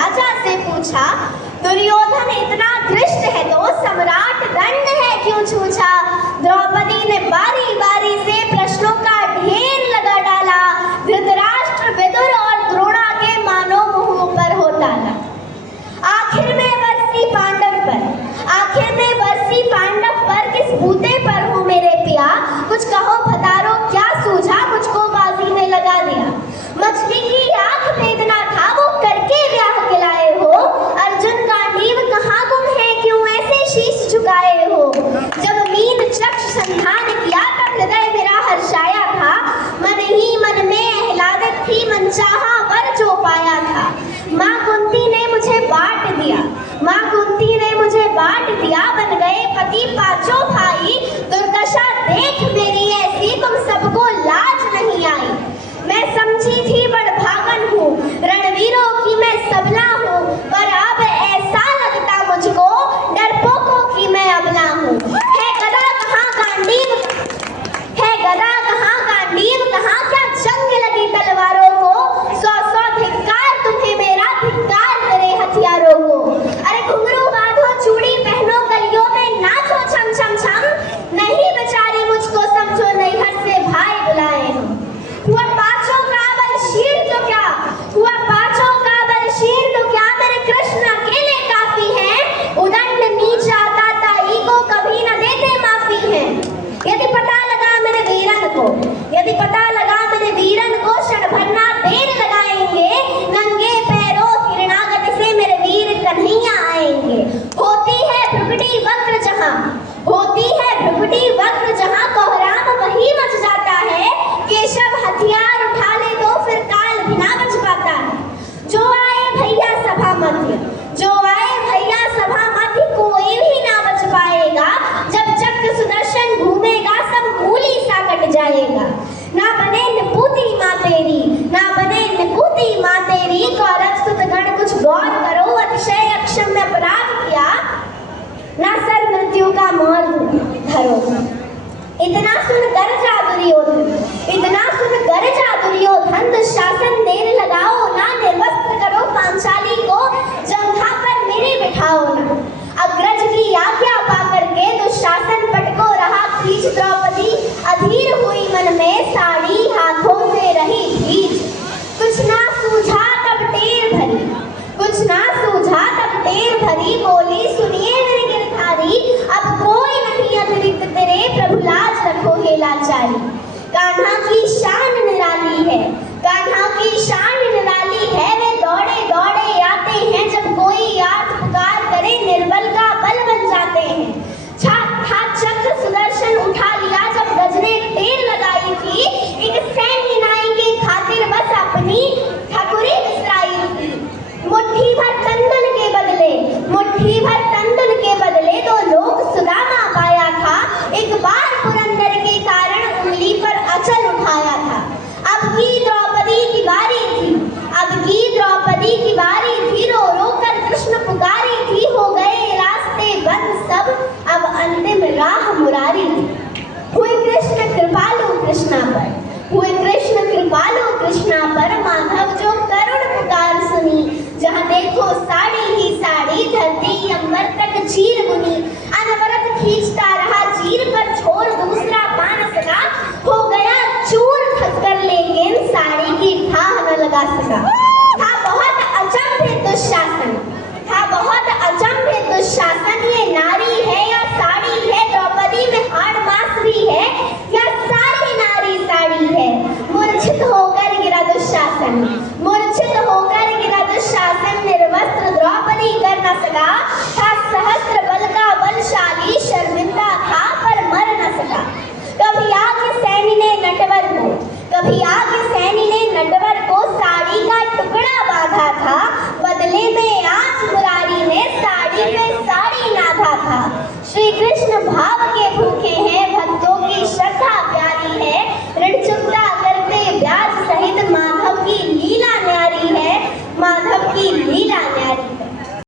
राजा से पूछा, दुर्योधन इतना धृष्ट है तो सम्राट दंड है क्यों छूछा। द्रौपदी ने बारी बारी से प्रश्नों का ढेर लगा डाला, धृतराष्ट्र, विदुर और द्रोणा के मानो मुंह पर हो डाला। आखिर में बरसी पांडव पर किस बूते पर हूँ मेरे पिया, कुछ कहो भतारो क्या सूझा, मुझको बाजी में लगा दिया। मछली की आंख वेदना था वो करके ब्याह खिलाए हो, अर्जुन का नीव कहाँ गुम है क्यों ऐसे शीश झुकाए हो। जब मीन चक्ष संधान किया तब हृदय मेरा हर्षाया था, मन ही मन में आह्लादित थी मनचाहा वर जो पाया था। माँ कुंती ने मुझे बांट दिया, बन गए पति पांचों भाई। दुर्दशा देख मेरी ऐसी तुम सबको लाज नहीं आई। मैं समझी थी बड़भागन हूँ, रणवीरों की मैं सबला हूँ, पर अब ऐसा लगता मुझको डरपोकों की मैं अबला हूँ। है गदा कहाँ गांडीव, कहाँ क्या जंग लगी तलवारों को, सौ सौ धिक्कार तुम्हें मेरा, धिक्कार तेरे हथियारों को। अरे घुंघरू बांधो, चूड़ी पहनो, गलियों में नाचो छम छम छम, नहीं बेचारी मुझको समझो नैहर से भाई बुलाए हम। हुआ पांचों का बल शीर तो क्या मेरे कृष्ण अकेले काफी हैं, उदंड नीच आता ताई को कभी न देते माफी है। यदि पता लगा मेरे वीरन को क्षण भर ना देर लगाएंगे, नंगे पैरों हिरणागति से मेरे वीर कन्हैया आएंगे। होती है भ्रुकुटी वक्र जहाँ कोहराम वही मच जाता है, केशव हथियार उठा ले तो फिर काल भी ना बच पाता है। जो आए भैया सभा मध्य कोई भी ना बच पाएगा, जब चक्र सुदर्शन घूमेगा सब मूली सा कट जाएगा। ना बने निपुती माँ तेरी, कौरव सुतगण कुछ गौर करो, अतिशय अक्षम्य अपराध किया, ना सर मृत्यु का मोर धरो। इतना सुन गरजा दुर्योधन, दुशासन देर लगाओ ना, निर्वस्त्र करो पांचाली को, जंघा पर मेरे बिठाओ ना। अग्रज की आज्ञा पाकर के दुशासन पटको रहा खींच, द्रौपदी अधीर हुई मन में, साड़ी हाथों से रही भीज। कुछ ना सूझा तब टेर भरी, बोली सुनिए मेरे गिरधारी, अब कोई नहीं अतिरिक्त तेरे, प्रभु लाज रखो हे लाचारी। कान्हा की शान निराली है, वे दौड़े दौड़े आते हैं, जब कोई आर्त पुकार करे निर्बल का बल बन जाते हैं। चक्र सुदर्शन उठा लिया जब गजने टेर लगाई थी, एक सैन्य नाई के खातिर बस अपनी ठकुरी बिसराई थी। मुट्ठी भर तंदुल के बदले दो लोग सुदामा पाया था, एक बार पुरंदर के कारण उंगली पर अचल उठाया था। अब की द्रौपदी की बारी थी, रो रो कर कृष्ण पुकारी थी, हो गए रास्ते बंद सब, अब अंतिम राह मुरारी थी। हुए कृष्ण कृष्णा पर, माधव जो करुण पुकार सुनी, जहाँ देखो साड़ी ही साड़ी, धरती अंबर तक चीर बुनी। अनवरत खींचता रहा चीर पर, छोर दूसरा पा न सका, हो गया चूर थककर लेकिन साड़ी की ठाह न लगा सका। था बहुत अचंभित दुशासन, ये नारी है या साड़ी है, द्रौपदी में हाड़ मास भी है या सारी नारी साड़ी है। मूर्छित होकर गिरा दुशासन, निर्वस्त्र द्रौपदी कर न सका, था सहस्त्र बल का बलशाली, शर्मिंदा था पर मर न सका। कभी आगे सैनी ने नटवर को साड़ी का टुकड़ा बांधा था, बदले में आज मुरारी ने साड़ी पे साड़ी नाधा था। श्री